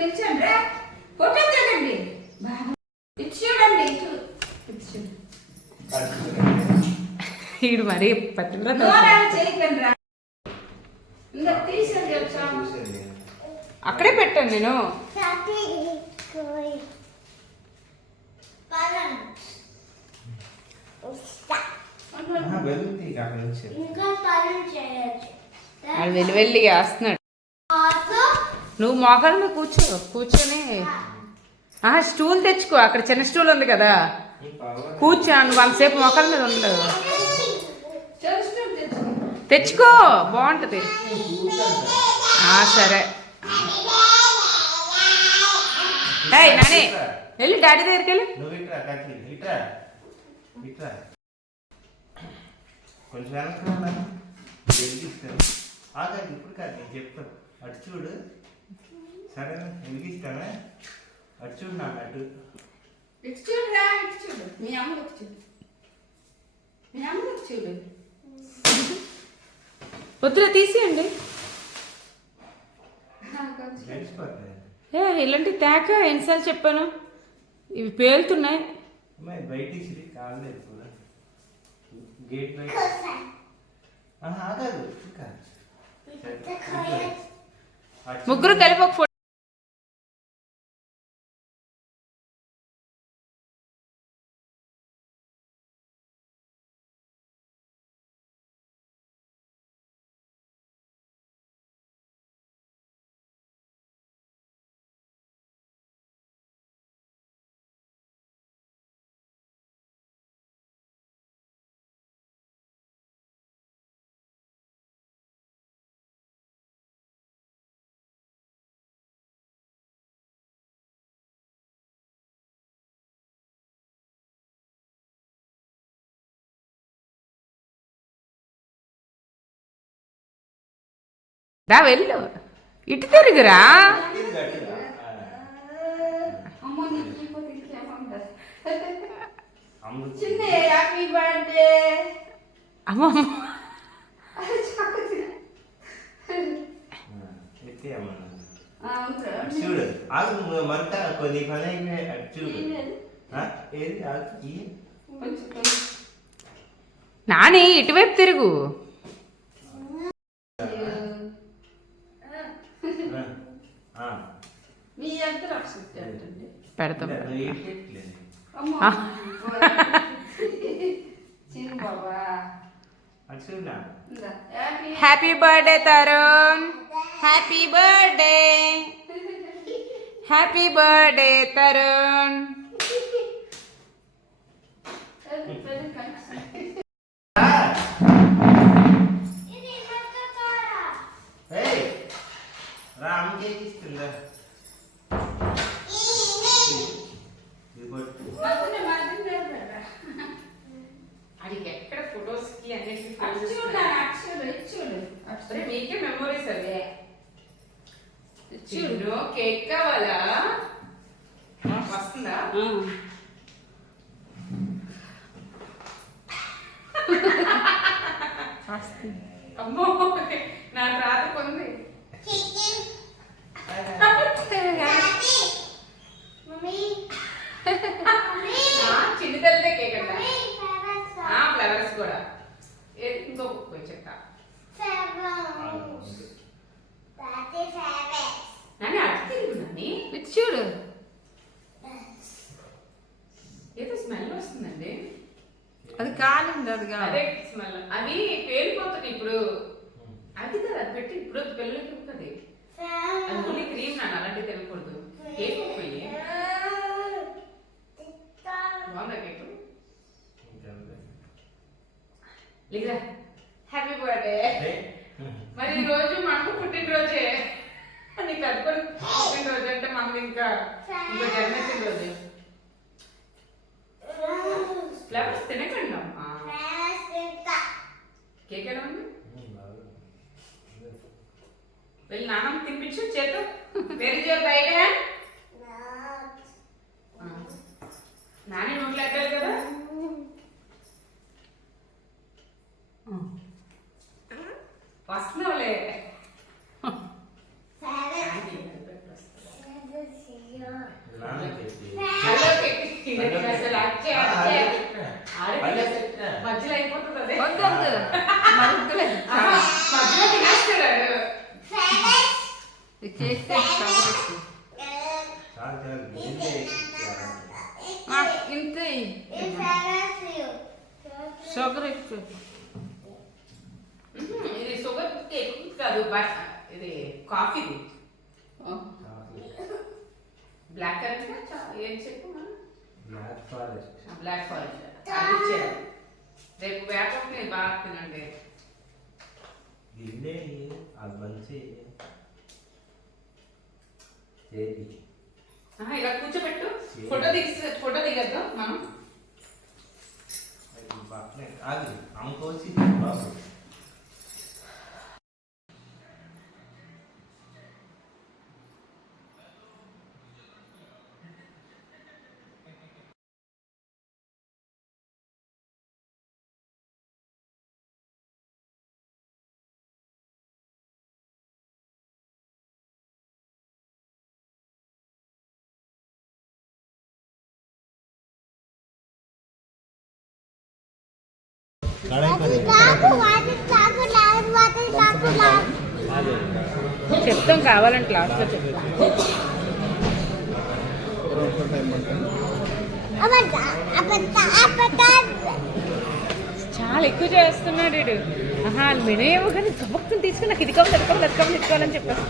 నిల్చండి photo తీయండి ఇటు చూడండి ఈడు మరి పట్టిన అక్కడే పెట్టాను నేను. అది వెళ్ళి వెళ్ళి వేస్తున్నాడు. నువ్వు మోకాళ్ళ మీద కూర్చొని స్టూల్ తెచ్చుకో. అక్కడ చిన్న స్టూల్ ఉంది కదా, కూర్చో. నువ్వు అంతసేపు మోకాళ్ళ మీద ఉండదు. తెచ్చుకో, బాగుంటుంది. సరే నాని వెళ్ళి డాడీ దగ్గరికి వెళ్ళి. ఇప్పుడు కాదు నేను చెప్తాను. అటు చూడు, సరేనా? వెలిగిస్తానా? అటు చూడు నా అటు ఇటు చూడురా, ఇటు చూడు. మీ అమ్మకి చూడు, మీ అమ్మకి చూడు. వద్దురా తీసేయండి. ఇలాంటి తేక ఎన్నిసార్లు చెప్పాను, ఇవి పేలుతున్నాయి. బయట గేట్ బయట ముగ్గురు కలిపి ఒక ఫోటో. రా వెళ్ళు, ఇటు తిరుగురా. అమ్మమ్మ చూడు, మరక కొన్ని పని చూడు. నాని ఇటువైపు తిరుగు. పెడతాం. Happy birthday Tarun, happy birthday, happy birthday Tarun. అది ఎక్కడ ఫొటోస్ కి అన్నిటికీ మీకే మెమోరీస్ అవే. చూడు, కేక్ కావాలా? వస్తుందా? అమ్మో, నాకు రాత కొంది. చిన్న తల్లిదే కేక్ అంట. ఫ్లవర్స్ కూడా. ఇంకో పోయి చెక్క నాని అటు తిరుగు. నాని ఇటు చూడు, ఏదో స్మెల్ వస్తుందండి. అది కాలింది. అది అదే స్మెల్. అవి పేలిపోతుంది ఇప్పుడు. అది కదా అది పెట్టి ఇప్పుడు పిల్లలకి ఉంటుంది. అది ఓన్లీ క్రీమ్. నాన్న అలాంటివి తినకూడదు. కేక్ పోయి బాగుందా కేక్? లిఖరా happy birthday. మరి ఈ రోజు మనకు పుట్టినరోజే. నీకు అనుకోని పుట్టినరోజు అంటే మనకి ఇంకా జన్మదిన రోజు. ఫ్లవర్స్ తినకండి అమ్మా. కేక్ ఎలా ఉంది? వెళ్ళి నాన్నమ్మ తినిపించు చేతు. Very your right hand. Nani నోట్లో ఎక్కాలి కదా. వస్తున్నావులే. మధ్యలో అయిపోతుంది అదే ఇంతే షుగర్ ఎక్కువ ఇది షుగర్ ఎక్కువ కాదు ఇది కాఫీది బ్లాక్ కరెంట్ ఏం చెప్పు బ్లాక్ ఫారెస్ట్ రేపు వేపని బాగా తినండి ఇలా కూర్చోబెట్టు ఫోటో దిగద్దాం మనం చెప్తాం కావాలంటే లాస్ట్లో చెప్తాం చాలా ఎక్కువ చేస్తున్నాడు వీడు మెనూ ఏమో కానీ గబక్కుని తీసుకుని నాకు ఇది కావాలి అది కావాలి అది కావాలి ఇది కావాలని చెప్పాను